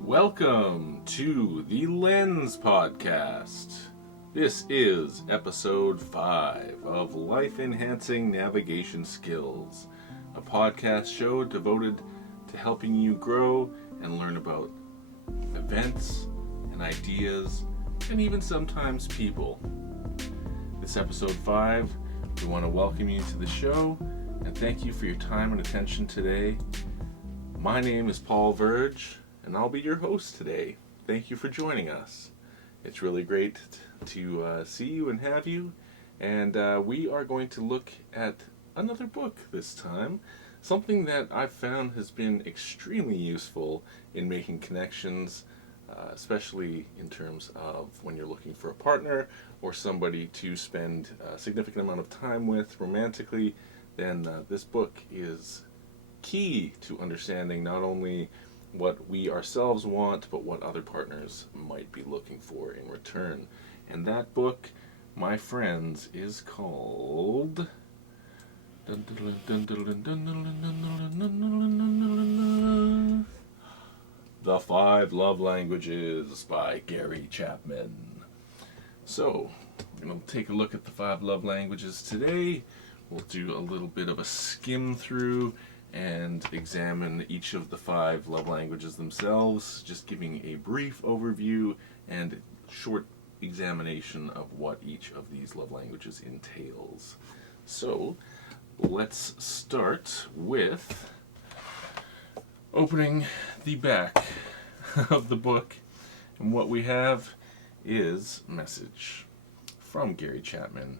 Welcome to the Lens Podcast. This is episode 5 of Life Enhancing Navigation Skills, a podcast show devoted to helping you grow and learn about events and ideas and even sometimes people. This episode 5, we want to welcome you to the show and thank you for your time and attention today. My name is Paul Verge, and I'll be your host today. Thank you for joining us. It's really great to see you and have you, and we are going to look at another book this time, something that I've found has been extremely useful in making connections, especially in terms of when you're looking for a partner or somebody to spend a significant amount of time with romantically. Then this book is key to understanding not only what we ourselves want, but what other partners might be looking for in return. And that book, my friends, is called The 5 Love Languages by Gary Chapman. So, we're going to take a look at the 5 love languages today. We'll do a little bit of a skim through and examine each of the 5 love languages themselves, just giving a brief overview and short examination of what each of these love languages entails. So, let's start with opening the back of the book, and what we have is a message from Gary Chapman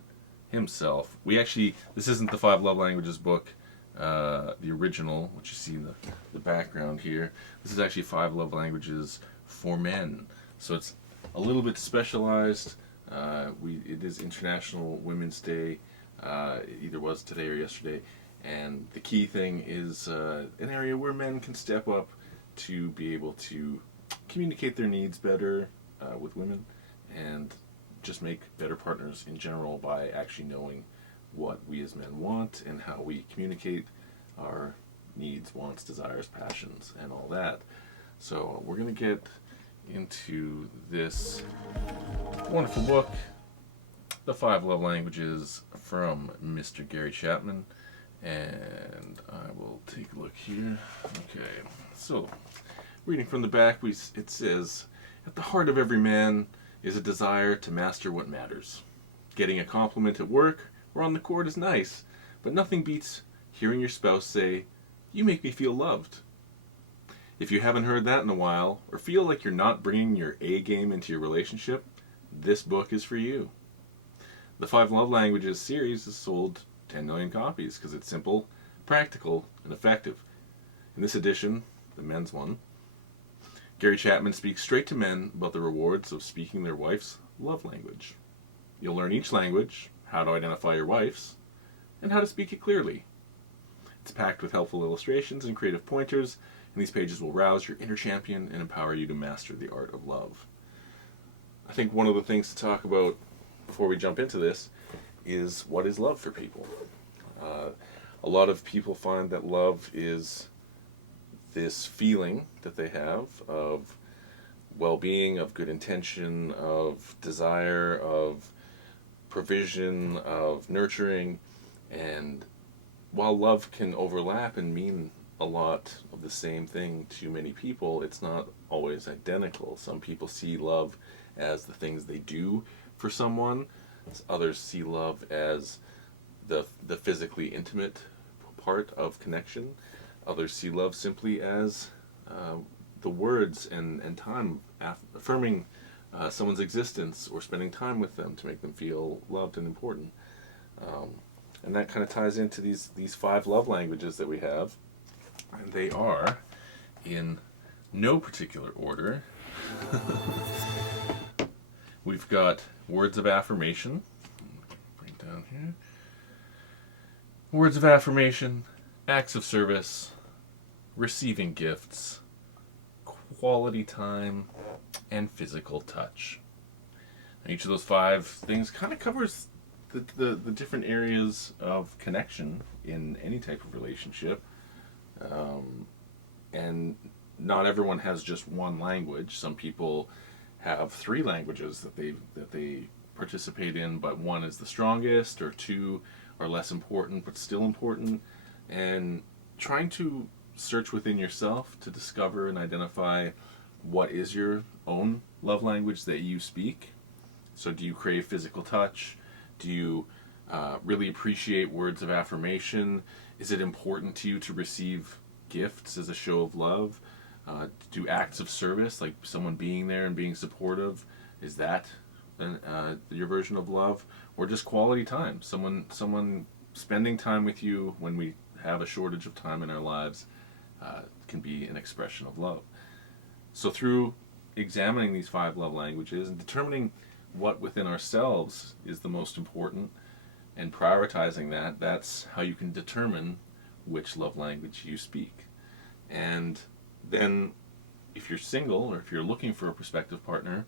himself. This isn't the 5 love languages book, the original, which you see in the background here. This is actually 5 love languages for men, so it's a little bit specialized. It is International Women's Day. It either was today or yesterday, and the key thing is an area where men can step up to be able to communicate their needs better with women and just make better partners in general by actually knowing what we as men want and how we communicate our needs, wants, desires, passions, and all that. So we're going to get into this wonderful book, The 5 Love Languages, from Mr. Gary Chapman. And I will take a look here. Okay, so reading from the back, it says, "At the heart of every man is a desire to master what matters. Getting a compliment at work or on the court is nice, but nothing beats hearing your spouse say, 'You make me feel loved.' If you haven't heard that in a while, or feel like you're not bringing your A game into your relationship, this book is for you. The 5 Love Languages series has sold 10 million copies because it's simple, practical, and effective. In this edition, the men's one, Gary Chapman speaks straight to men about the rewards of speaking their wife's love language. You'll learn each language, how to identify your wife's, and how to speak it clearly. It's packed with helpful illustrations and creative pointers, and these pages will rouse your inner champion and empower you to master the art of love." I think one of the things to talk about before we jump into this is what is love for people. A lot of people find that love is this feeling that they have of well-being, of good intention, of desire, of provision, of nurturing, and while love can overlap and mean a lot of the same thing to many people, it's not always identical. Some people see love as the things they do for someone. Others see love as the physically intimate part of connection. Others see love simply as the words and time affirming someone's existence or spending time with them to make them feel loved and important. And that kind of ties into these 5 love languages that we have. And they are, in no particular order, we've got words of affirmation. Bring it down here. Words of affirmation, acts of service, receiving gifts, quality time, and physical touch. And each of those 5 things kind of covers the different areas of connection in any type of relationship. And not everyone has just one language. Some people have three languages that they participate in, but one is the strongest, or two are less important but still important. And trying to search within yourself to discover and identify what is your own love language that you speak. So do you crave physical touch? Do you really appreciate words of affirmation? Is it important to you to receive gifts as a show of love? Do acts of service, like someone being there and being supportive, is that your version of love? Or just quality time, someone spending time with you when we have a shortage of time in our lives can be an expression of love. So through examining these 5 love languages and determining what within ourselves is the most important and prioritizing that, that's how you can determine which love language you speak. And then if you're single, or if you're looking for a prospective partner,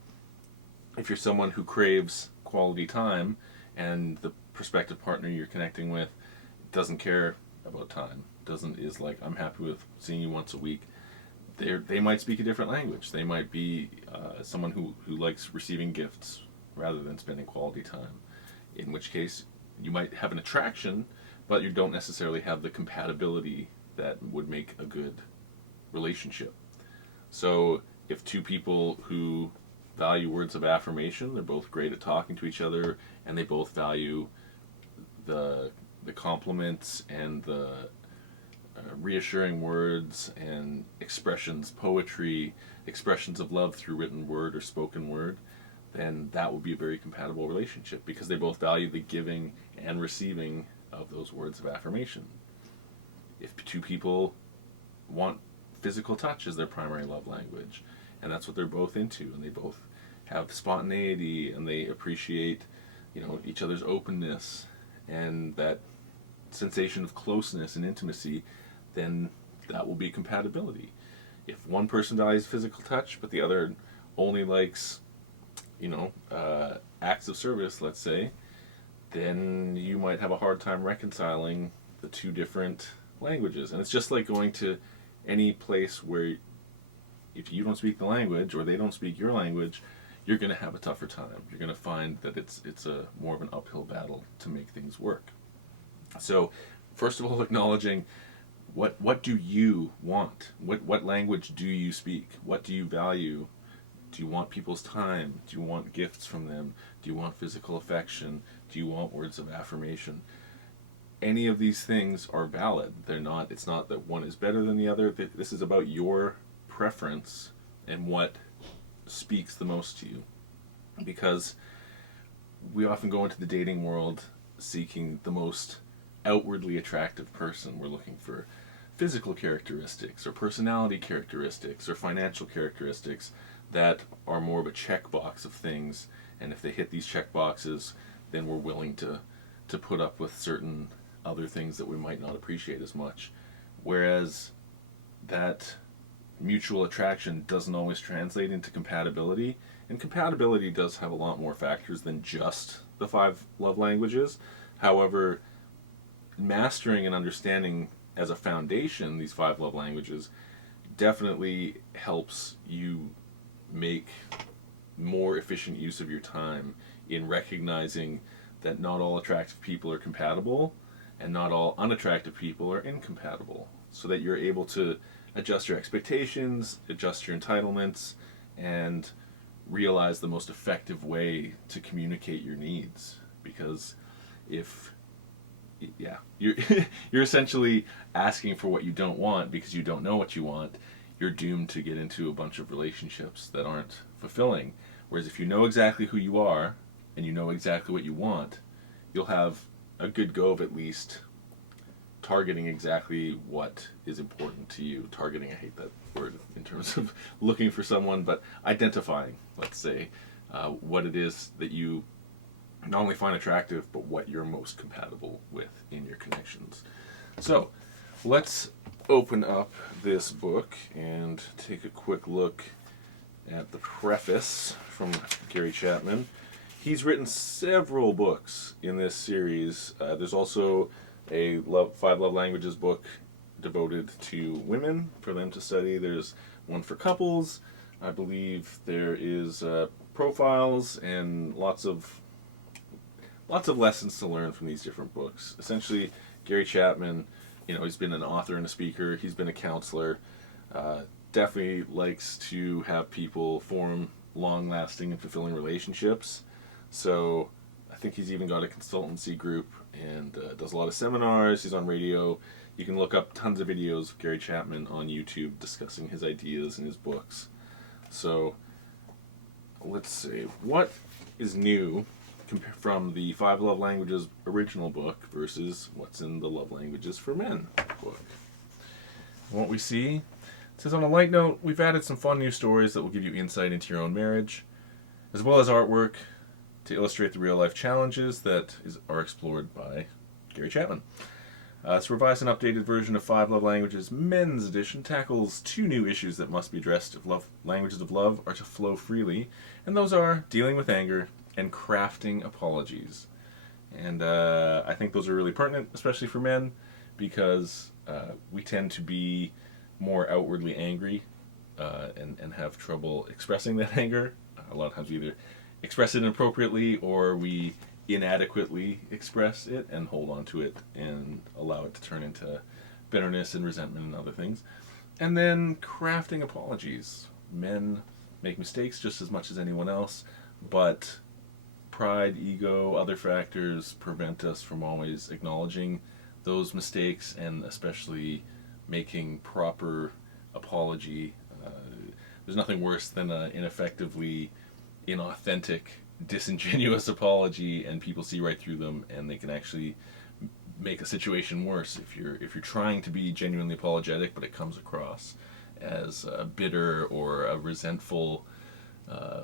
if you're someone who craves quality time and the prospective partner you're connecting with doesn't care about time, is like, I'm happy with seeing you once a week, they might speak a different language. They might be someone who likes receiving gifts rather than spending quality time, in which case you might have an attraction, but you don't necessarily have the compatibility that would make a good relationship. So if two people who value words of affirmation, they're both great at talking to each other, and they both value the compliments and the reassuring words and expressions, poetry, expressions of love through written word or spoken word, then that will be a very compatible relationship, because they both value the giving and receiving of those words of affirmation. If two people want physical touch as their primary love language, and that's what they're both into, and they both have spontaneity, and they appreciate, each other's openness and that sensation of closeness and intimacy, then that will be compatibility. If one person values physical touch but the other only likes acts of service, let's say, then you might have a hard time reconciling the two different languages. And it's just like going to any place where if you don't speak the language, or they don't speak your language, you're going to have a tougher time. You're going to find that it's a more of an uphill battle to make things work. So first of all, acknowledging what do you want? What language do you speak? What do you value? Do you want people's time? Do you want gifts from them? Do you want physical affection? Do you want words of affirmation? Any of these things are valid. It's not that one is better than the other. This is about your preference and what speaks the most to you. Because we often go into the dating world seeking the most outwardly attractive person. We're looking for physical characteristics, or personality characteristics, or financial characteristics that are more of a checkbox of things, and if they hit these checkboxes, then we're willing to put up with certain other things that we might not appreciate as much. Whereas that mutual attraction doesn't always translate into compatibility, and compatibility does have a lot more factors than just the 5 love languages. However, mastering and understanding as a foundation these 5 love languages definitely helps you make more efficient use of your time in recognizing that not all attractive people are compatible, and not all unattractive people are incompatible, so that you're able to adjust your expectations, adjust your entitlements, and realize the most effective way to communicate your needs. Because if you're essentially asking for what you don't want because you don't know what you want, you're doomed to get into a bunch of relationships that aren't fulfilling. Whereas if you know exactly who you are and you know exactly what you want, you'll have a good go of at least targeting exactly what is important to you. Targeting, I hate that word in terms of looking for someone, but identifying, let's say, what it is that you not only find attractive, but what you're most compatible with in your connections. So let's open up this book and take a quick look at the preface from Gary Chapman. He's written several books in this series. There's also a 5 love languages book devoted to women for them to study. There's one for couples. I believe there is profiles and lots of lessons to learn from these different books. Essentially, Gary Chapman, he's been an author and a speaker. He's been a counselor. Definitely likes to have people form long-lasting and fulfilling relationships. So I think he's even got a consultancy group and does a lot of seminars. He's on radio. You can look up tons of videos of Gary Chapman on YouTube discussing his ideas and his books. So let's see, what is new from the Five Love Languages original book versus what's in the Love Languages for Men book? What we see, it says, on a light note, we've added some fun new stories that will give you insight into your own marriage, as well as artwork to illustrate the real-life challenges that are explored by Gary Chapman. This revised and updated version of Five Love Languages Men's Edition tackles two new issues that must be addressed if languages of love are to flow freely, and those are dealing with anger and crafting apologies. And I think those are really pertinent, especially for men, because we tend to be more outwardly angry and have trouble expressing that anger. A lot of times we either express it inappropriately or we inadequately express it and hold on to it and allow it to turn into bitterness and resentment and other things. And then crafting apologies. Men make mistakes just as much as anyone else, but pride, ego, other factors prevent us from always acknowledging those mistakes and especially making proper apology. There's nothing worse than an ineffectively inauthentic, disingenuous apology, and people see right through them, and they can actually make a situation worse if you're trying to be genuinely apologetic, but it comes across as bitter or a resentful.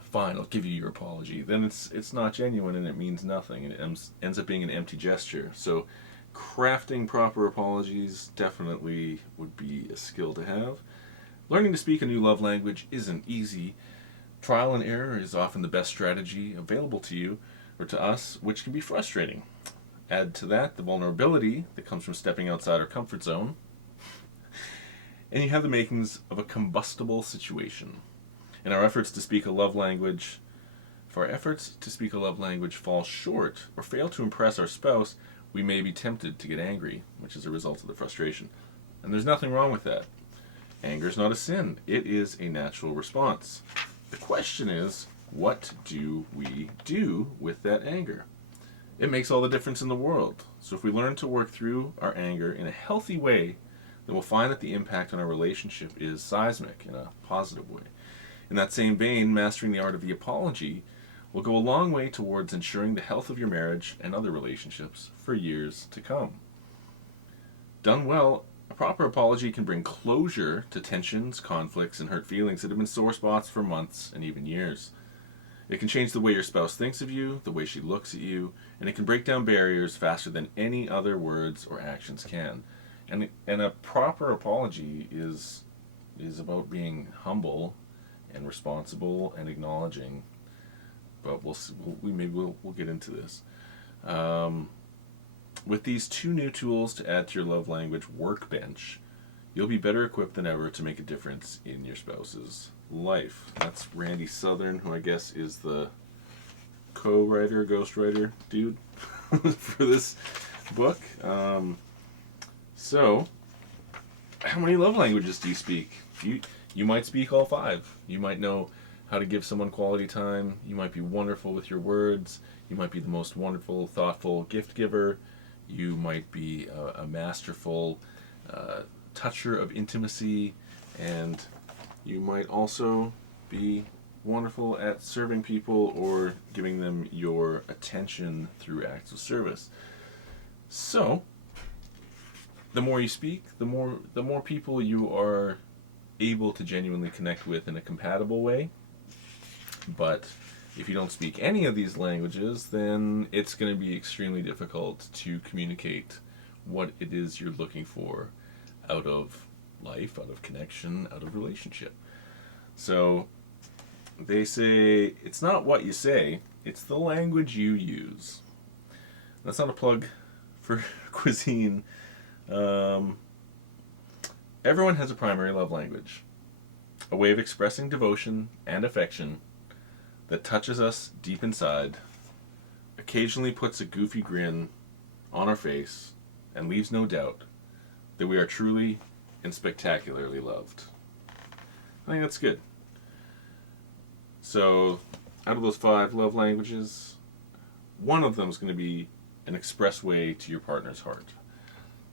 Fine, I'll give you your apology. Then it's not genuine and it means nothing. It ends up being an empty gesture. So, crafting proper apologies definitely would be a skill to have. Learning to speak a new love language isn't easy. Trial and error is often the best strategy available to you or to us, which can be frustrating. Add to that the vulnerability that comes from stepping outside our comfort zone, and you have the makings of a combustible situation. If our efforts to speak a love language fall short or fail to impress our spouse, we may be tempted to get angry, which is a result of the frustration. And there's nothing wrong with that. Anger is not a sin. It is a natural response. The question is, what do we do with that anger? It makes all the difference in the world. So if we learn to work through our anger in a healthy way, then we'll find that the impact on our relationship is seismic in a positive way. In that same vein, mastering the art of the apology will go a long way towards ensuring the health of your marriage and other relationships for years to come. Done well, a proper apology can bring closure to tensions, conflicts, and hurt feelings that have been sore spots for months and even years. It can change the way your spouse thinks of you, the way she looks at you, and it can break down barriers faster than any other words or actions can. And a proper apology is about being humble and responsible and acknowledging. But we'll get into this. With these two new tools to add to your love language workbench, you'll be better equipped than ever to make a difference in your spouse's life. That's Randy Southern, who I guess is the co-writer, ghostwriter dude for this book. So, how many love languages do you speak? You might speak all five. You might know how to give someone quality time. You might be wonderful with your words. You might be the most wonderful, thoughtful gift giver. You might be a masterful toucher of intimacy, and you might also be wonderful at serving people or giving them your attention through acts of service. So, the more you speak, the more people you are able to genuinely connect with in a compatible way. But if you don't speak any of these languages, then it's going to be extremely difficult to communicate what it is you're looking for out of life, out of connection, out of relationship. So they say it's not what you say, it's the language you use. That's not a plug for cuisine. Everyone has a primary love language, a way of expressing devotion and affection that touches us deep inside, occasionally puts a goofy grin on our face, and leaves no doubt that we are truly and spectacularly loved. I think that's good. So, out of those 5 love languages, one of them is going to be an express way to your partner's heart.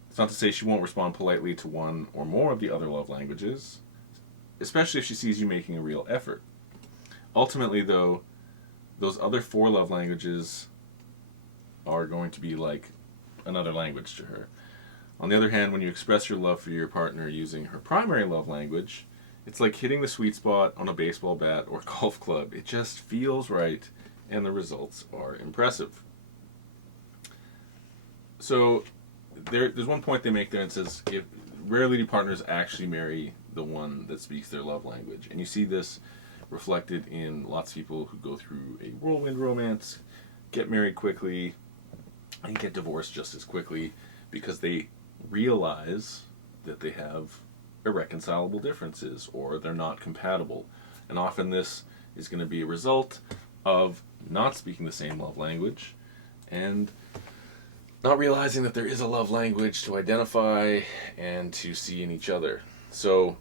It's not to say she won't respond politely to one or more of the other love languages, especially if she sees you making a real effort. Ultimately, though, those other 4 love languages are going to be like another language to her. On the other hand, when you express your love for your partner using her primary love language, it's like hitting the sweet spot on a baseball bat or golf club. It just feels right, and the results are impressive. So there's one point they make there and says, if rarely do partners actually marry the one that speaks their love language. And you see this reflected in lots of people who go through a whirlwind romance, get married quickly, and get divorced just as quickly because they realize that they have irreconcilable differences or they're not compatible. And often this is going to be a result of not speaking the same love language and not realizing that there is a love language to identify and to see in each other. So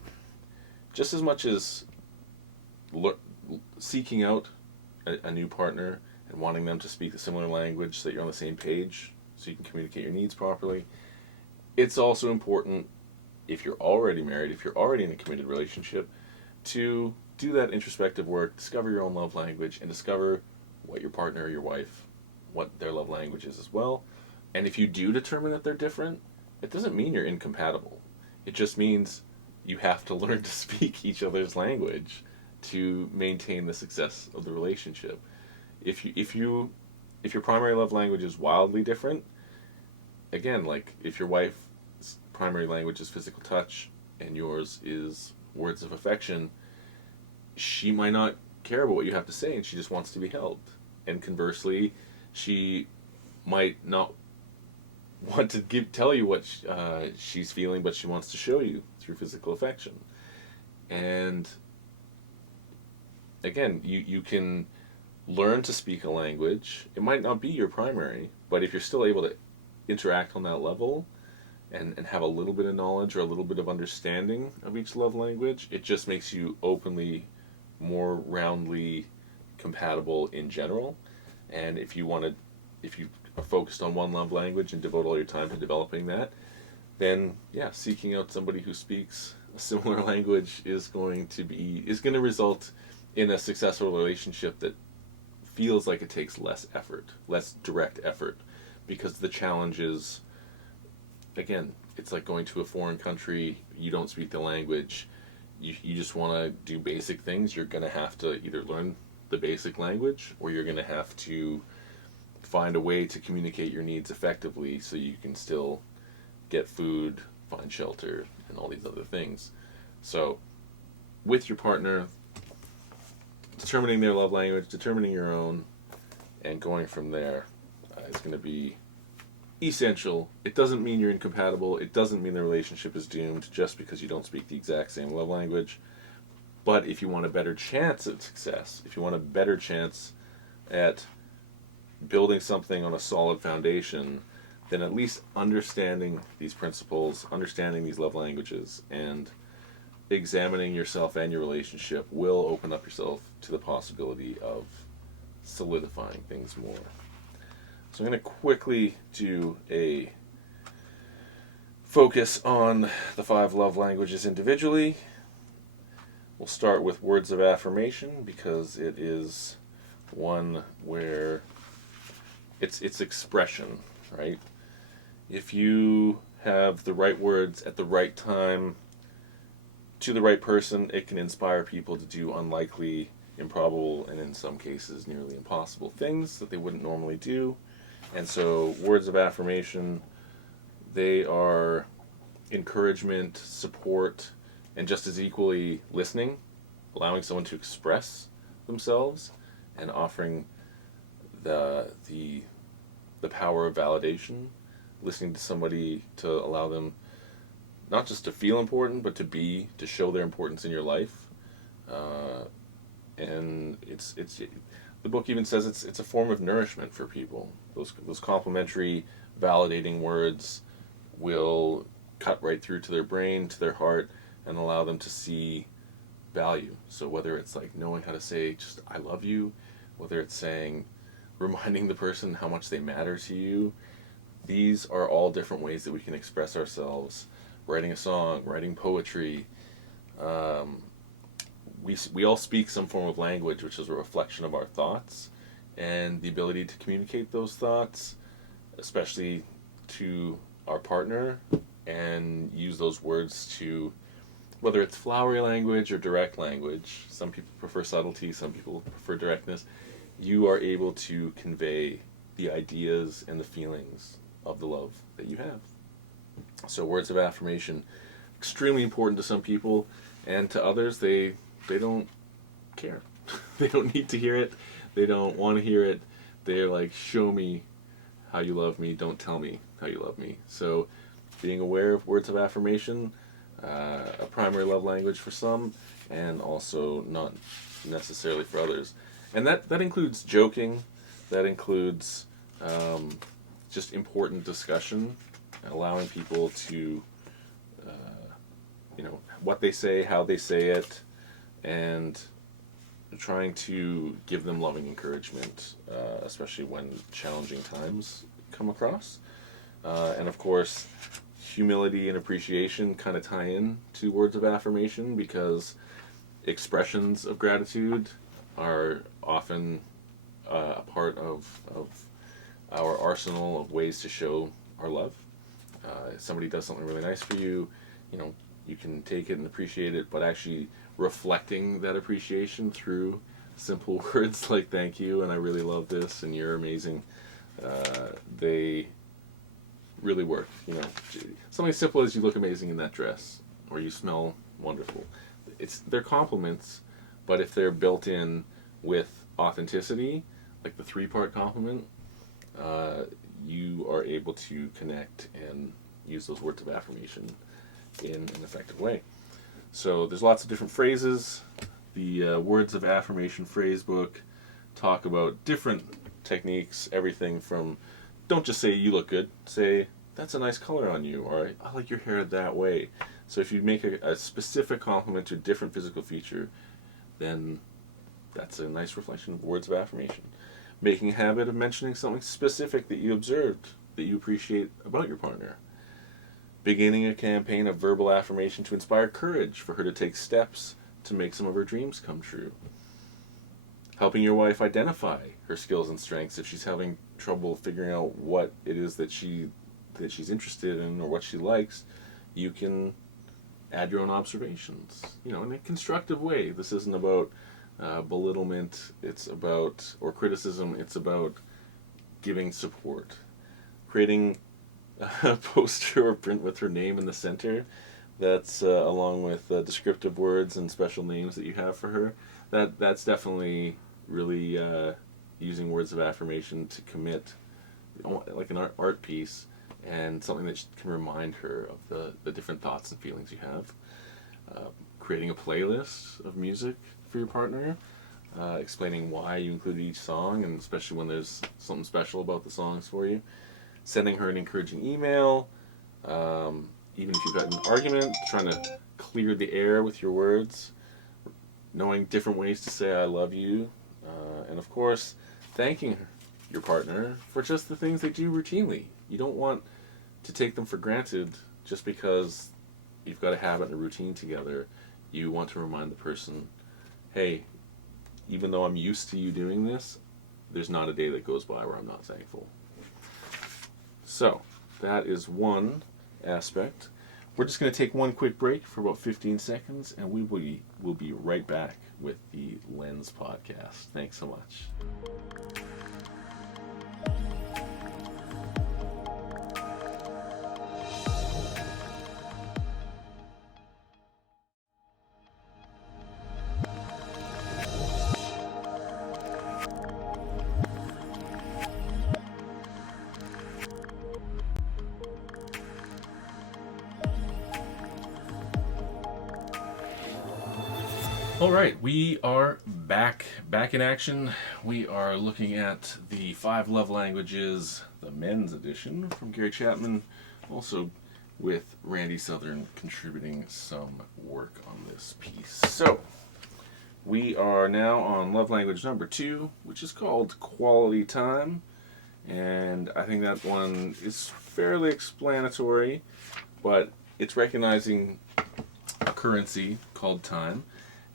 just as much as seeking out a new partner and wanting them to speak a similar language so that you're on the same page so you can communicate your needs properly, it's also important, if you're already married, if you're already in a committed relationship, to do that introspective work, discover your own love language, and discover what your partner or your wife, what their love language is as well. And if you do determine that they're different, it doesn't mean you're incompatible. It just means you have to learn to speak each other's language to maintain the success of the relationship. If your primary love language is wildly different, again, like if your wife's primary language is physical touch and yours is words of affection, she might not care about what you have to say and she just wants to be held. And conversely, she might not want to tell you what she's feeling, but she wants to show you through physical affection. And again, you can learn to speak a language. It might not be your primary, but if you're still able to interact on that level and have a little bit of knowledge or a little bit of understanding of each love language, it just makes you openly, more roundly compatible in general. And if you are focused on one love language and devote all your time to developing that, then yeah, seeking out somebody who speaks a similar language is going to result in a successful relationship that feels like it takes less effort, less direct effort, because the challenge is, again, it's like going to a foreign country, you don't speak the language, you just want to do basic things. You're going to have to either learn the basic language or you're going to have to find a way to communicate your needs effectively so you can still get food, find shelter, and all these other things. So with your partner, determining their love language, determining your own, and going from there is going to be essential. It doesn't mean you're incompatible. It doesn't mean the relationship is doomed just because you don't speak the exact same love language. But if you want a better chance at success, if you want a better chance at building something on a solid foundation, then at least understanding these principles, understanding these love languages, and examining yourself and your relationship will open up yourself to the possibility of solidifying things more. So I'm going to quickly do a focus on the 5 love languages individually. We'll start with words of affirmation because it is one where it's expression, right? If you have the right words at the right time to the right person, it can inspire people to do unlikely, improbable, and in some cases nearly impossible things that they wouldn't normally do. And so words of affirmation, they are encouragement, support, and just as equally listening, allowing someone to express themselves and offering the power of validation, listening to somebody to allow them not just to feel important, but to show their importance in your life. And it's the book even says it's a form of nourishment for people. Those complimentary, validating words will cut right through to their brain, to their heart, and allow them to see value. So whether it's like knowing how to say just "I love you," whether it's reminding the person how much they matter to you, these are all different ways that we can express ourselves. Writing a song, writing poetry. We all speak some form of language, which is a reflection of our thoughts, and the ability to communicate those thoughts, especially to our partner, and use those words to, whether it's flowery language or direct language. Some people prefer subtlety, some people prefer directness. You are able to convey the ideas and the feelings of the love that you have. So words of affirmation, extremely important to some people, and to others they don't care. They don't need to hear it. They don't want to hear it. They're like, show me how you love me, don't tell me how you love me. So being aware of words of affirmation, a primary love language for some, and also not necessarily for others. And that includes joking, that includes just important discussion, allowing people to, what they say, how they say it, and trying to give them loving encouragement, especially when challenging times come across. And of course, humility and appreciation kind of tie in to words of affirmation, because expressions of gratitude are often a part of our arsenal of ways to show our love. If somebody does something really nice for you, you can take it and appreciate it, but actually reflecting that appreciation through simple words like "thank you" and "I really love this" and "you're amazing," they really work. Something simple as "you look amazing in that dress," or "you smell wonderful." They're compliments, but if they're built in with authenticity, like the 3-part compliment, you are able to connect and use those words of affirmation in an effective way. So there's lots of different phrases. The Words of Affirmation phrase book talk about different techniques, everything from don't just say "you look good," say "that's a nice color on you," or "I like your hair that way." So if you make a specific compliment to a different physical feature, then that's a nice reflection of words of affirmation. Making a habit of mentioning something specific that you observed, that you appreciate about your partner. Beginning a campaign of verbal affirmation to inspire courage for her to take steps to make some of her dreams come true. Helping your wife identify her skills and strengths if she's having trouble figuring out what it is that she's interested in or what she likes. You can add your own observations, in a constructive way. This isn't about belittlement, or criticism. It's about giving support. Creating a poster or print with her name in the center, that's along with descriptive words and special names that you have for her. That's definitely really using words of affirmation to commit, like an art piece, and something that can remind her of the different thoughts and feelings you have. Creating a playlist of music for your partner, explaining why you included each song, and especially when there's something special about the songs for you. Sending her an encouraging email, even if you've had an argument, trying to clear the air with your words. Knowing different ways to say "I love you," and of course, thanking your partner for just the things they do routinely. You don't want to take them for granted just because you've got a habit and a routine together. You want to remind the person, hey, even though I'm used to you doing this, there's not a day that goes by where I'm not thankful. So, that is one aspect. We're just going to take one quick break for about 15 seconds, and we'll be right back with the Lens podcast. Thanks so much. All right, we are back in action. We are looking at the 5 love languages, the men's edition from Gary Chapman, also with Randy Southern contributing some work on this piece. So, we are now on love language number 2, which is called quality time. And I think that one is fairly explanatory, but it's recognizing a currency called time,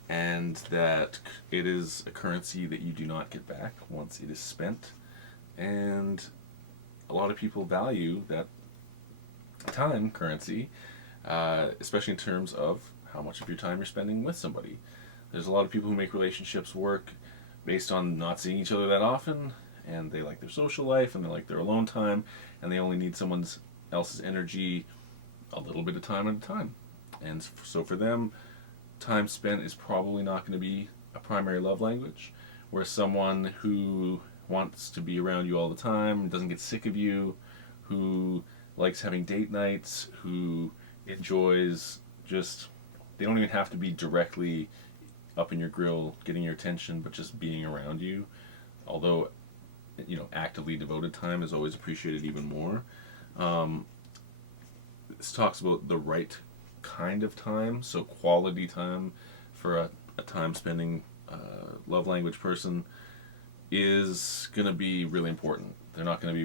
and that it is a currency that you do not get back once it is spent. And a lot of people value that time currency, especially in terms of how much of your time you're spending with somebody. There's a lot of people who make relationships work based on not seeing each other that often, and they like their social life and they like their alone time, and they only need someone else's energy a little bit of time at a time. And so for them, time spent is probably not going to be a primary love language, whereas someone who wants to be around you all the time, doesn't get sick of you, who likes having date nights, who enjoys just, they don't even have to be directly up in your grill getting your attention, but just being around you. Although, actively devoted time is always appreciated even more. This talks about the right kind of time, so quality time for a time spending love language person is going to be really important. They're not going to be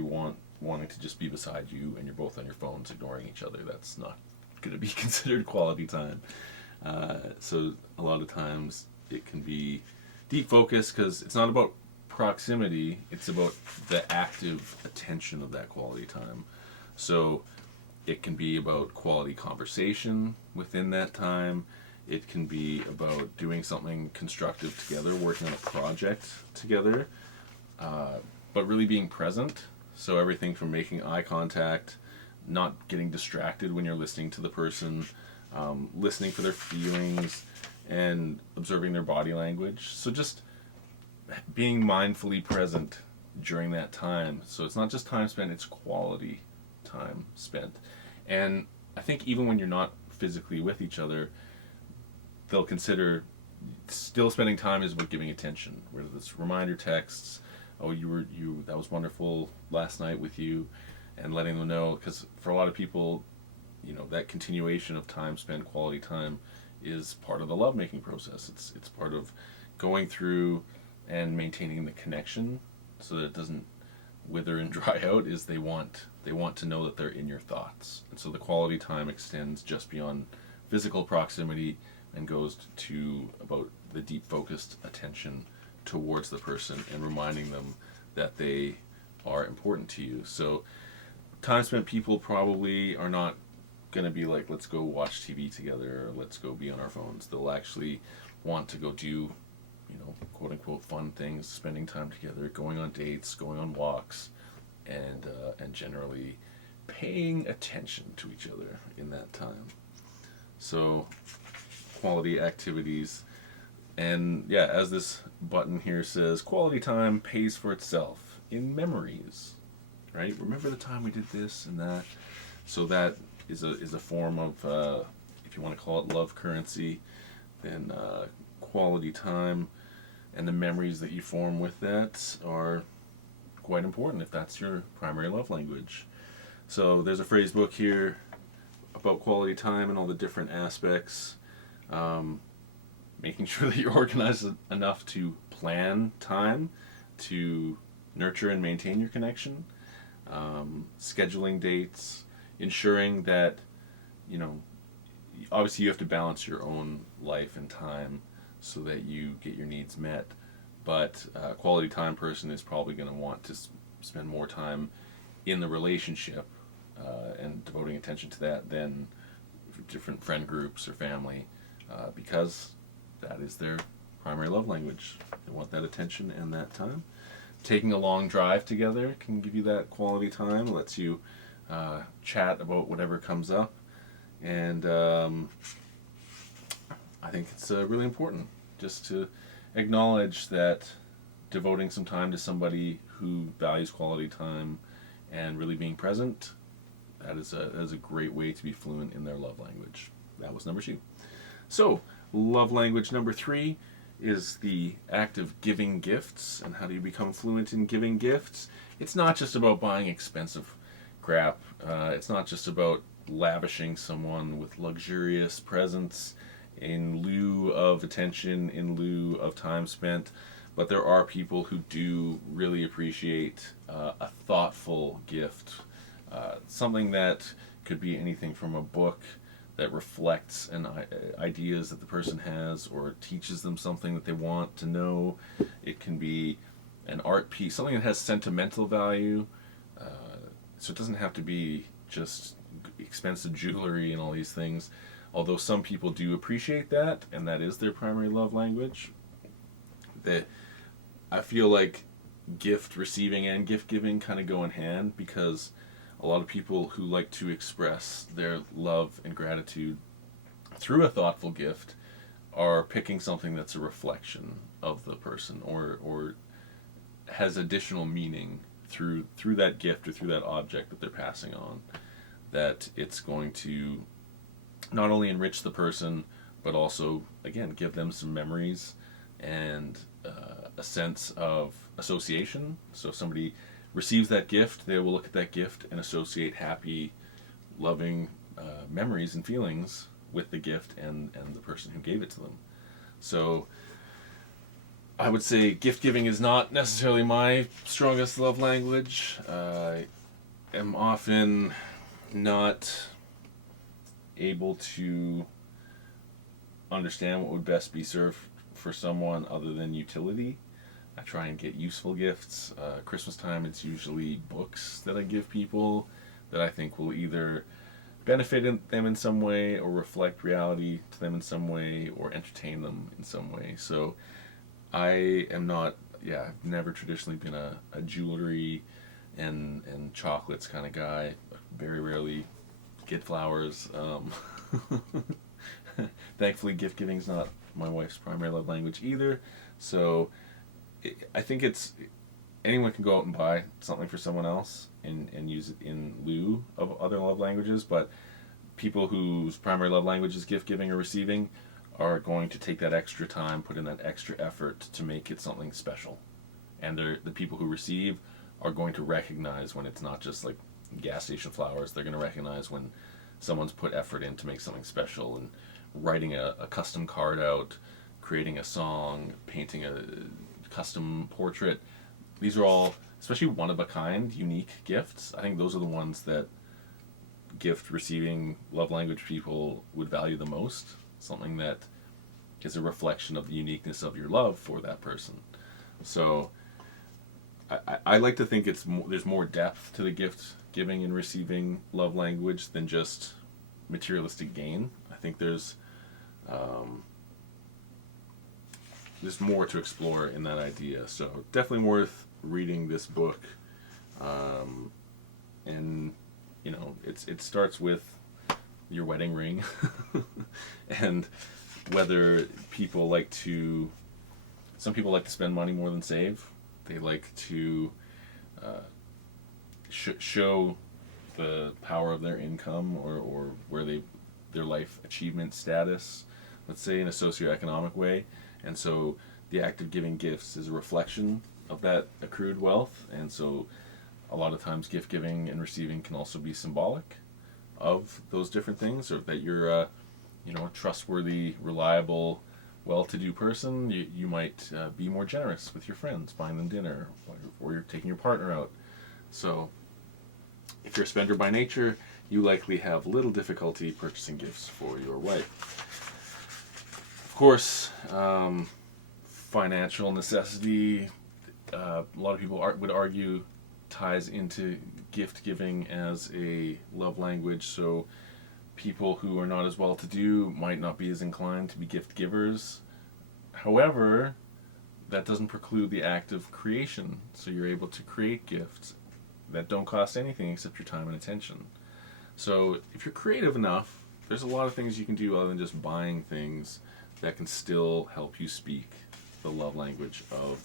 wanting to just be beside you and you're both on your phones ignoring each other. That's not going to be considered quality time. So a lot of times it can be deep focus, because it's not about proximity, it's about the active attention of that quality time. So it can be about quality conversation within that time. It can be about doing something constructive together, working on a project together, but really being present. So everything from making eye contact, not getting distracted when you're listening to the person, listening for their feelings, and observing their body language. So just being mindfully present during that time. So it's not just time spent, it's quality time spent. And I think even when you're not physically with each other, they'll consider still spending time is about giving attention. Whether it's reminder texts, oh, that was wonderful last night with you, and letting them know, because for a lot of people, that continuation of time spent, quality time, is part of the lovemaking process. It's part of going through and maintaining the connection so that it doesn't wither and dry out. Is they want to know that they're in your thoughts, and so the quality time extends just beyond physical proximity and goes to about the deep focused attention towards the person and reminding them that they are important to you. So time spent people probably are not going to be like, let's go watch TV together, or let's go be on our phones. They'll actually want to go do, quote unquote fun things, spending time together, going on dates, going on walks, and generally paying attention to each other in that time. So quality activities. And yeah, as this button here says, quality time pays for itself in memories, right? Remember the time we did this and that. So that is a form of, if you want to call it love currency, then quality time and the memories that you form with that are quite important if that's your primary love language. So there's a phrase book here about quality time and all the different aspects. Making sure that you're organized enough to plan time to nurture and maintain your connection, scheduling dates, ensuring that, obviously you have to balance your own life and time so that you get your needs met, but a quality time person is probably going to want to spend more time in the relationship and devoting attention to that than different friend groups or family, because that is their primary love language. They want that attention and that time. Taking a long drive together can give you that quality time. It lets you chat about whatever comes up. And I think it's really important just to acknowledge that devoting some time to somebody who values quality time and really being present, that is a great way to be fluent in their love language. That was number 2. So, Love language number 3 is the act of giving gifts. And how do you become fluent in giving gifts? It's not just about buying expensive crap. It's not just about lavishing someone with luxurious presents in lieu of attention, in lieu of time spent. But there are people who do really appreciate a thoughtful gift. Something that could be anything from a book that reflects ideas that the person has or teaches them something that they want to know. It can be an art piece, something that has sentimental value. So it doesn't have to be just expensive jewelry and all these things. Although some people do appreciate that, and that is their primary love language. I feel like gift receiving and gift giving kind of go in hand, because a lot of people who like to express their love and gratitude through a thoughtful gift are picking something that's a reflection of the person, or has additional meaning through that gift or through that object that they're passing on, that it's going to not only enrich the person but also, again, give them some memories and a sense of association. So if somebody receives that gift, they will look at that gift and associate happy, loving memories and feelings with the gift and the person who gave it to them. So I would say gift giving is not necessarily my strongest love language. I am often not able to understand what would best be served for someone other than utility. I try and get useful gifts. Christmas time, it's usually books that I give people that I think will either benefit them in some way, or reflect reality to them in some way, or entertain them in some way. So I am not, I've never traditionally been a jewelry and chocolates kind of guy. Very rarely get flowers. Thankfully, gift giving is not my wife's primary love language either. So I think anyone can go out and buy something for someone else and use it in lieu of other love languages, but people whose primary love language is gift giving or receiving are going to take that extra time, put in that extra effort to make it something special. And the people who receive are going to recognize when it's not just like gas station flowers. They're going to recognize when someone's put effort in to make something special, and writing a custom card out, creating a song, painting a custom portrait. These are all, especially one-of-a-kind, unique gifts. I think those are the ones that gift-receiving love language people would value the most. Something that is a reflection of the uniqueness of your love for that person. So I like to think there's more depth to the gift giving and receiving love language than just materialistic gain. I think there's more to explore in that idea. So definitely worth reading this book. And it starts with your wedding ring and whether some people like to spend money more than save. They like to show the power of their income or where their life achievement status, let's say, in a socioeconomic way. And so the act of giving gifts is a reflection of that accrued wealth. And so a lot of times gift giving and receiving can also be symbolic of those different things, or that you're a trustworthy, reliable, well-to-do person. You might be more generous with your friends, buying them dinner, or you're taking your partner out. So if you're a spender by nature, you likely have little difficulty purchasing gifts for your wife. Of course, financial necessity, a lot of people would argue, ties into gift giving as a love language. So people who are not as well-to-do might not be as inclined to be gift givers. However, that doesn't preclude the act of creation. So you're able to create gifts that don't cost anything except your time and attention. So if you're creative enough, there's a lot of things you can do other than just buying things that can still help you speak the love language of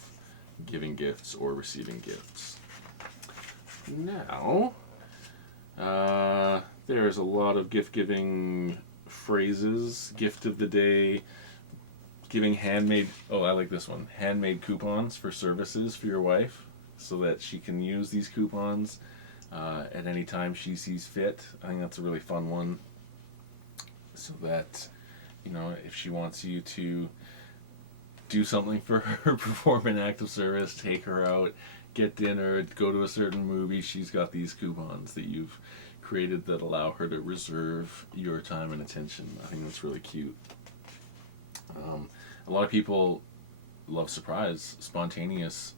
giving gifts or receiving gifts. Now, there's a lot of gift-giving phrases. Gift of the day, giving handmade, oh, I like this one, handmade coupons for services for your wife so that she can use these coupons at any time she sees fit. I think that's a really fun one. So that, if she wants you to do something for her, perform an act of service, take her out, get dinner, go to a certain movie, she's got these coupons that you've created that allow her to reserve your time and attention. I think that's really cute. A lot of people love surprise, spontaneous,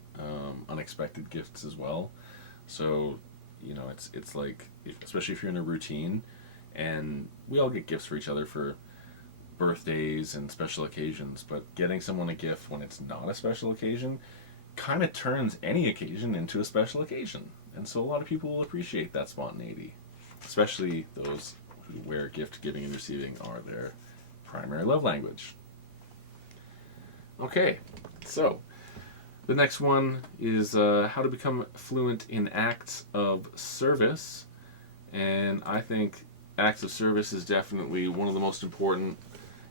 unexpected gifts as well. So, it's like, especially if you're in a routine, and we all get gifts for each other for birthdays and special occasions, but getting someone a gift when it's not a special occasion kind of turns any occasion into a special occasion. And so a lot of people will appreciate that spontaneity, especially those where gift giving and receiving are their primary love language. Okay, so the next one is how to become fluent in acts of service. And I think acts of service is definitely one of the most important.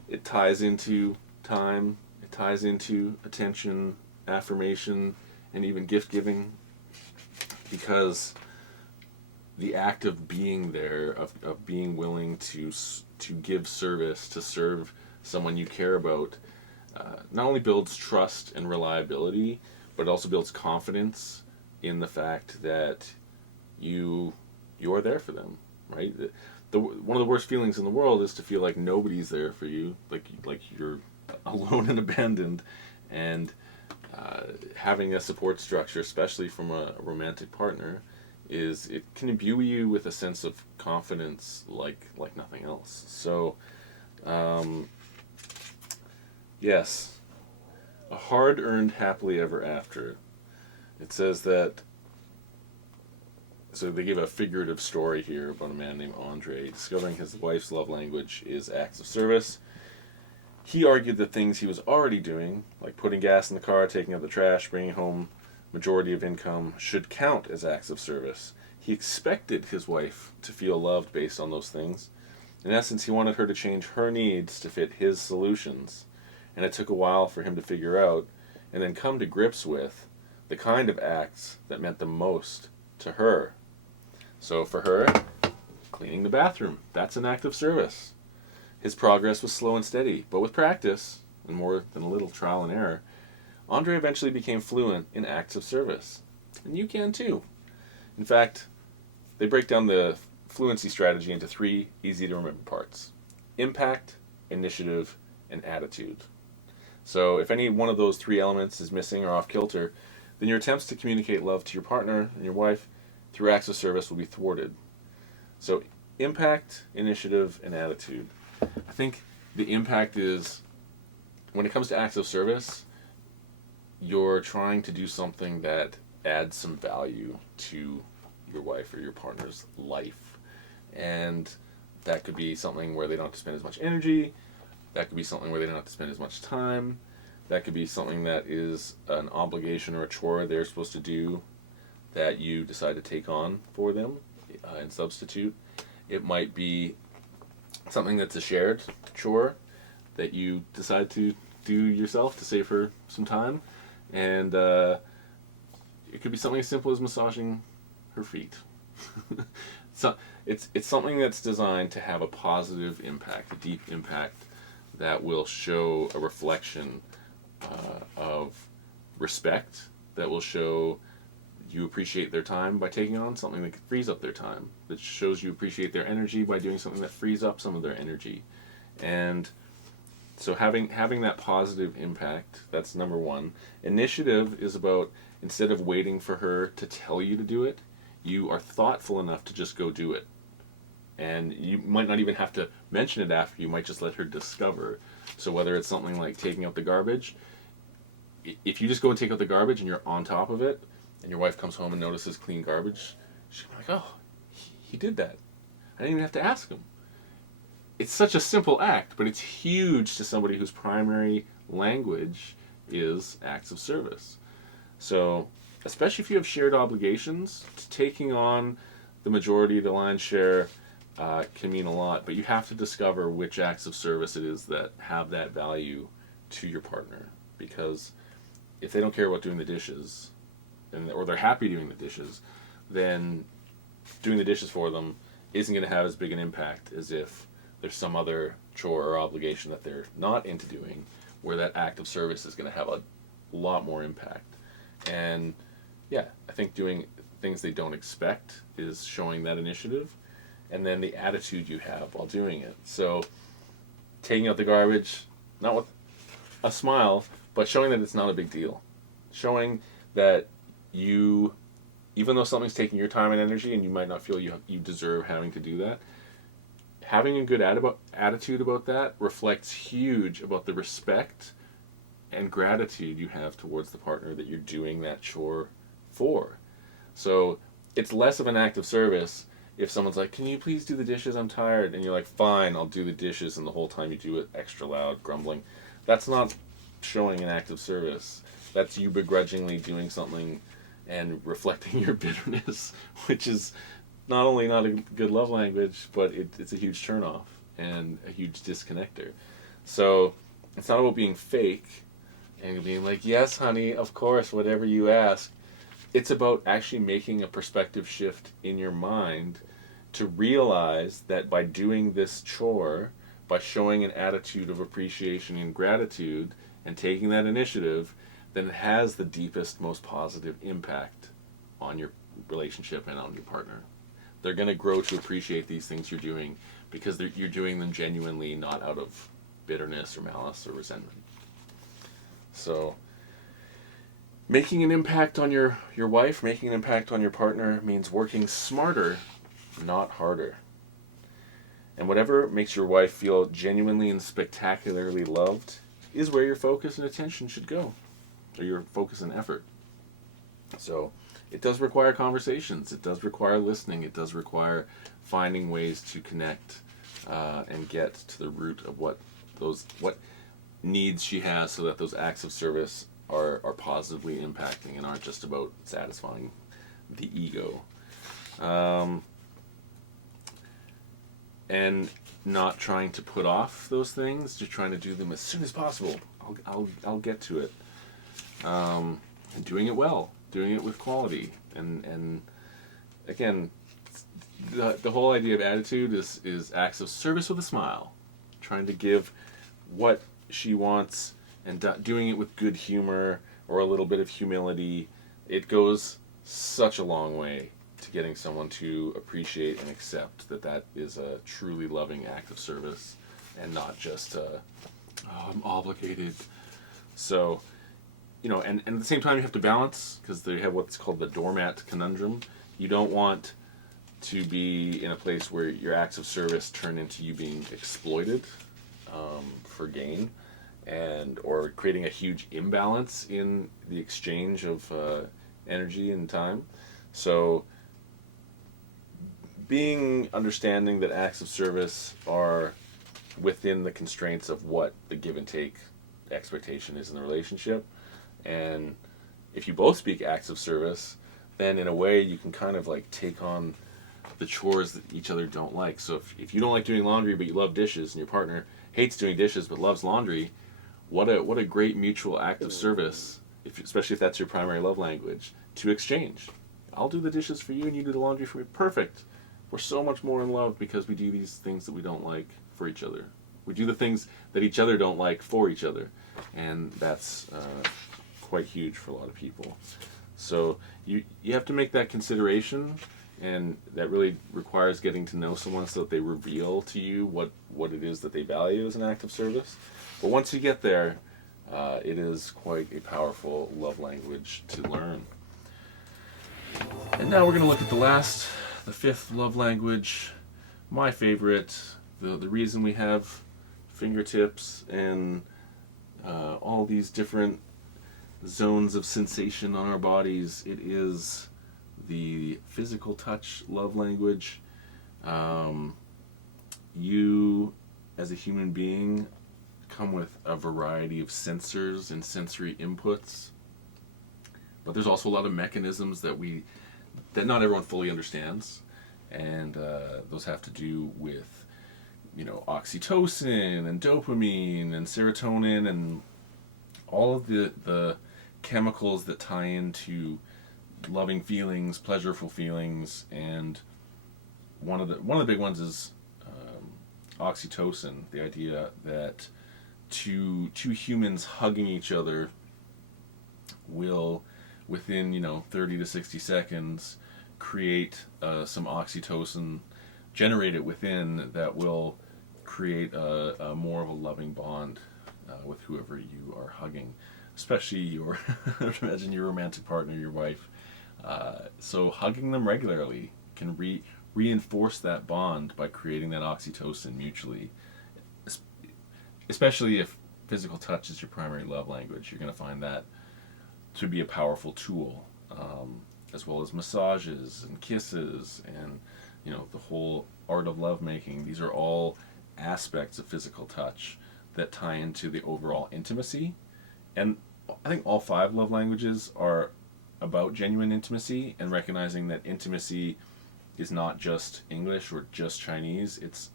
It ties into time, it ties into attention, affirmation, and even gift giving, because the act of being there, of being willing to give service, to serve someone you care about, not only builds trust and reliability, but it also builds confidence in the fact that you are there for them, right? One of the worst feelings in the world is to feel like nobody's there for you, like you're alone and abandoned, and having a support structure, especially from a romantic partner, it can imbue you with a sense of confidence like nothing else. So, yes, a hard-earned happily ever after. It says that. So they give a figurative story here about a man named Andre discovering his wife's love language is acts of service. He argued that things he was already doing, like putting gas in the car, taking out the trash, bringing home majority of income, should count as acts of service. He expected his wife to feel loved based on those things. In essence, he wanted her to change her needs to fit his solutions. And it took a while for him to figure out and then come to grips with the kind of acts that meant the most to her. So for her, cleaning the bathroom, that's an act of service. His progress was slow and steady, but with practice, and more than a little trial and error, Andre eventually became fluent in acts of service. And you can too. In fact, they break down the fluency strategy into 3 easy to remember parts: impact, initiative, and attitude. So if any one of those 3 elements is missing or off kilter, then your attempts to communicate love to your partner and your wife through acts of service will be thwarted. So impact, initiative, and attitude. I think the impact is, when it comes to acts of service, you're trying to do something that adds some value to your wife or your partner's life. And that could be something where they don't have to spend as much energy. That could be something where they don't have to spend as much time. That could be something that is an obligation or a chore they're supposed to do that you decide to take on for them and substitute. It might be something that's a shared chore that you decide to do yourself to save her some time. And it could be something as simple as massaging her feet. So it's something that's designed to have a positive impact, a deep impact that will show a reflection of respect, that will show you appreciate their time by taking on something that frees up their time, that shows you appreciate their energy by doing something that frees up some of their energy. And so having that positive impact, that's number 1. Initiative is about, instead of waiting for her to tell you to do it, you are thoughtful enough to just go do it. And you might not even have to mention it after, you might just let her discover. So whether it's something like taking out the garbage, if you just go and take out the garbage and you're on top of it, and your wife comes home and notices clean garbage, she's like, oh, he did that. I didn't even have to ask him. It's such a simple act, but it's huge to somebody whose primary language is acts of service. So, especially if you have shared obligations, taking on the majority, the lion's share, can mean a lot, but you have to discover which acts of service it is that have that value to your partner, because if they don't care about doing the dishes, or they're happy doing the dishes, then doing the dishes for them isn't going to have as big an impact as if there's some other chore or obligation that they're not into doing, where that act of service is going to have a lot more impact. And yeah, I think doing things they don't expect is showing that initiative, and then the attitude you have while doing it. So taking out the garbage, not with a smile, but showing that it's not a big deal. Showing that you, even though something's taking your time and energy and you might not feel you deserve having to do that, having a good attitude about that reflects huge about the respect and gratitude you have towards the partner that you're doing that chore for. So it's less of an act of service if someone's like, can you please do the dishes, I'm tired, and you're like, fine, I'll do the dishes, and the whole time you do it extra loud, grumbling. That's not showing an act of service. That's you begrudgingly doing something and reflecting your bitterness, which is not only not a good love language, but it's a huge turnoff and a huge disconnector. So it's not about being fake and being like, yes, honey, of course, whatever you ask. It's about actually making a perspective shift in your mind to realize that by doing this chore, by showing an attitude of appreciation and gratitude and taking that initiative, then it has the deepest, most positive impact on your relationship and on your partner. They're going to grow to appreciate these things you're doing because you're doing them genuinely, not out of bitterness or malice or resentment. So making an impact on your wife, making an impact on your partner means working smarter, not harder. And whatever makes your wife feel genuinely and spectacularly loved is where your focus and attention should go, or your focus and effort. So it does require conversations. It does require listening. It does require finding ways to connect and get to the root of what needs she has, so that those acts of service are positively impacting and aren't just about satisfying the ego. And not trying to put off those things, just trying to do them as soon as possible. I'll get to it. And doing it well, doing it with quality, and again, the whole idea of attitude is acts of service with a smile, trying to give what she wants and doing it with good humor or a little bit of humility. It goes such a long way to getting someone to appreciate and accept that is a truly loving act of service and not just I'm obligated. So, and at the same time you have to balance, because they have what's called the doormat conundrum. You don't want to be in a place where your acts of service turn into you being exploited for gain, or creating a huge imbalance in the exchange of energy and time. So being understanding that acts of service are within the constraints of what the give and take expectation is in the relationship. And if you both speak acts of service, then in a way you can kind of like take on the chores that each other don't like. So if you don't like doing laundry but you love dishes, and your partner hates doing dishes but loves laundry, what a great mutual act of service, especially if that's your primary love language, to exchange. I'll do the dishes for you and you do the laundry for me. Perfect. We're so much more in love because we do these things that we don't like for each other. We do the things that each other don't like for each other. And that's quite huge for a lot of people. So you have to make that consideration, and that really requires getting to know someone so that they reveal to you what it is that they value as an act of service. But once you get there, it is quite a powerful love language to learn. And now we're going to look at the fifth love language, my favorite, the reason we have fingertips and all these different zones of sensation on our bodies. It is the physical touch love language. You, as a human being, come with a variety of sensors and sensory inputs, but there's also a lot of mechanisms that not everyone fully understands, and those have to do with oxytocin and dopamine and serotonin and all of the chemicals that tie into loving feelings, pleasurable feelings, and one of the big ones is oxytocin. The idea that two humans hugging each other will, within 30 to 60 seconds, create some oxytocin, generate it within, that will create a more of a loving bond with whoever you are hugging, especially your imagine your romantic partner, your wife. So hugging them regularly can reinforce that bond by creating that oxytocin mutually. Especially if physical touch is your primary love language, you're going to find that to be a powerful tool, as well as massages and kisses and the whole art of lovemaking. These are all aspects of physical touch that tie into the overall intimacy. And I think all 5 love languages are about genuine intimacy, and recognizing that intimacy is not just English or just Chinese. It's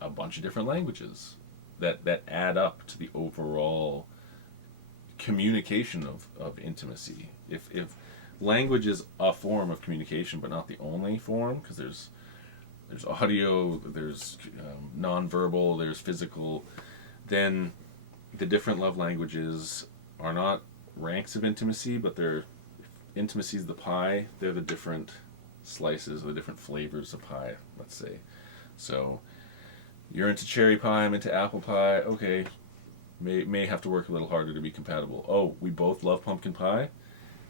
a bunch of different languages that add up to the overall communication of intimacy. If language is a form of communication but not the only form, because there's audio, there's nonverbal, there's physical, then the different love languages are not ranks of intimacy, but intimacy is the pie. They're the different slices, the different flavors of pie, let's say. So you're into cherry pie, I'm into apple pie. Okay, may have to work a little harder to be compatible. Oh, we both love pumpkin pie?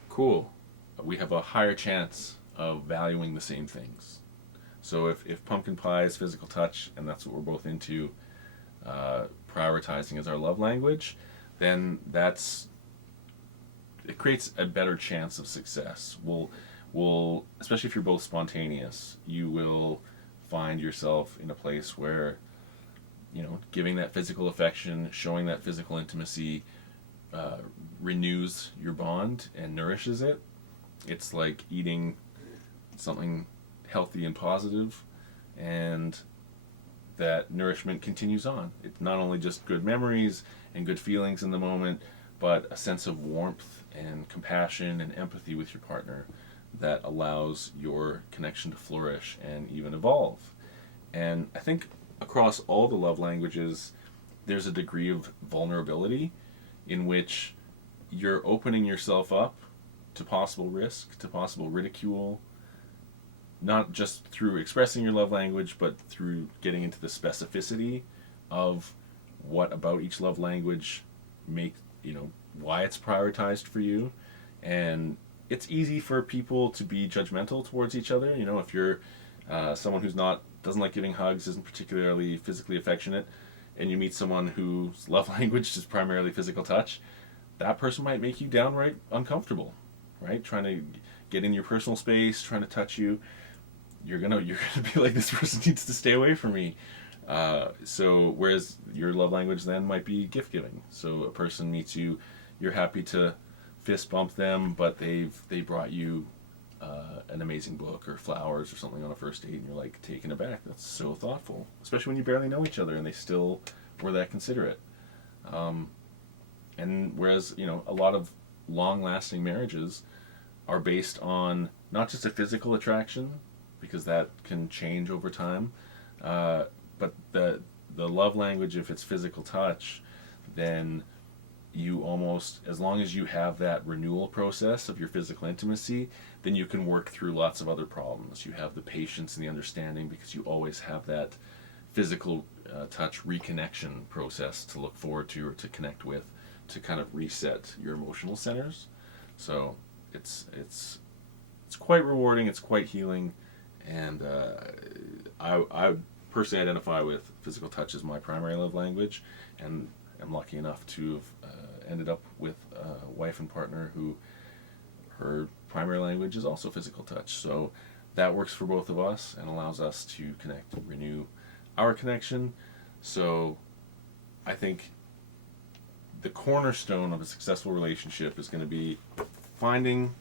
Cool. We have a higher chance of valuing the same things. So if pumpkin pie is physical touch, and that's what we're both into, prioritizing as our love language, then it creates a better chance of success. We'll especially if you're both spontaneous, you will find yourself in a place where giving that physical affection, showing that physical intimacy, renews your bond and nourishes it. It's like eating something healthy and positive, and that nourishment continues on. It's not only just good memories and good feelings in the moment, but a sense of warmth and compassion and empathy with your partner that allows your connection to flourish and even evolve. And I think across all the love languages, there's a degree of vulnerability in which you're opening yourself up to possible risk, to possible ridicule, not just through expressing your love language, but through getting into the specificity of what about each love language why it's prioritized for you. And it's easy for people to be judgmental towards each other. If you're someone who's doesn't like giving hugs, isn't particularly physically affectionate, and you meet someone whose love language is primarily physical touch, that person might make you downright uncomfortable, right? Trying to get in your personal space, trying to touch you. You're gonna be like, this person needs to stay away from me. So whereas your love language then might be gift giving. So a person meets you, you're happy to fist bump them, but they brought you an amazing book or flowers or something on a first date, and you're like taken aback. That's so thoughtful, especially when you barely know each other and they still were that considerate. And whereas a lot of long-lasting marriages are based on not just a physical attraction, because that can change over time, but the love language, if it's physical touch, then you almost, as long as you have that renewal process of your physical intimacy, then you can work through lots of other problems. You have the patience and the understanding because you always have that physical touch reconnection process to look forward to or to connect with, to kind of reset your emotional centers. So it's quite rewarding, it's quite healing, and I personally identify with physical touch as my primary love language, and I'm lucky enough to have ended up with a wife and partner who her primary language is also physical touch. So that works for both of us and allows us to connect, renew our connection. So I think the cornerstone of a successful relationship is going to be finding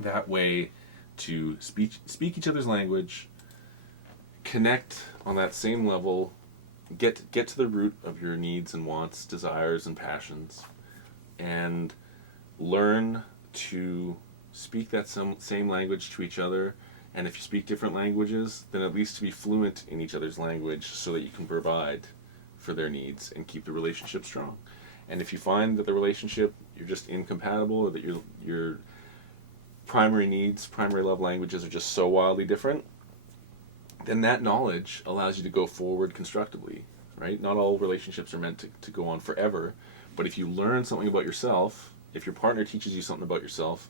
that way to speak each other's language, connect on that same level, get to the root of your needs and wants, desires and passions, and learn to speak that same language to each other. And if you speak different languages, then at least to be fluent in each other's language so that you can provide for their needs and keep the relationship strong. And if you find that the relationship, you're just incompatible, or that your primary needs, primary love languages are just so wildly different, then that knowledge allows you to go forward constructively, right? Not all relationships are meant to go on forever, but if you learn something about yourself, if your partner teaches you something about yourself,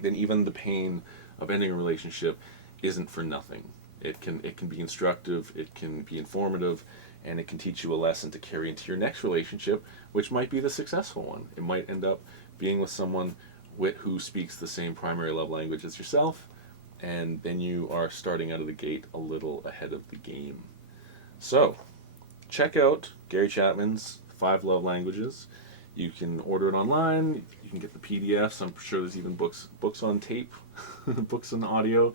then even the pain of ending a relationship isn't for nothing. It can be instructive, it can be informative, and it can teach you a lesson to carry into your next relationship, which might be the successful one. It might end up being with someone who speaks the same primary love language as yourself, and then you are starting out of the gate a little ahead of the game. So, check out Gary Chapman's 5 Love Languages. You can order it online. You can get the PDFs. I'm sure there's even books on tape, books on audio.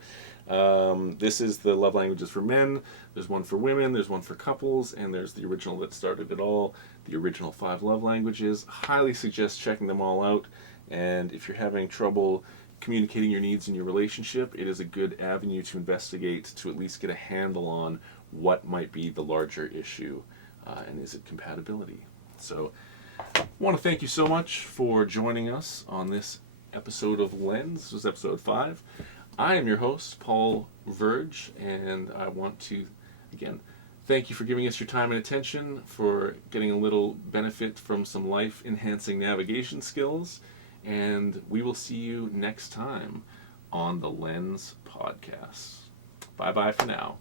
This is the love languages for men. There's one for women. There's one for couples, and there's the original that started it all. The original 5 love languages. Highly suggest checking them all out. And if you're having trouble communicating your needs in your relationship, it is a good avenue to investigate, to at least get a handle on what might be the larger issue, and is it compatibility. So I want to thank you so much for joining us on this episode of Lens. This was episode 5. I am your host, Paul Verge, and I want to, again, thank you for giving us your time and attention, for getting a little benefit from some life-enhancing navigation skills, and we will see you next time on the Lens Podcast. Bye-bye for now.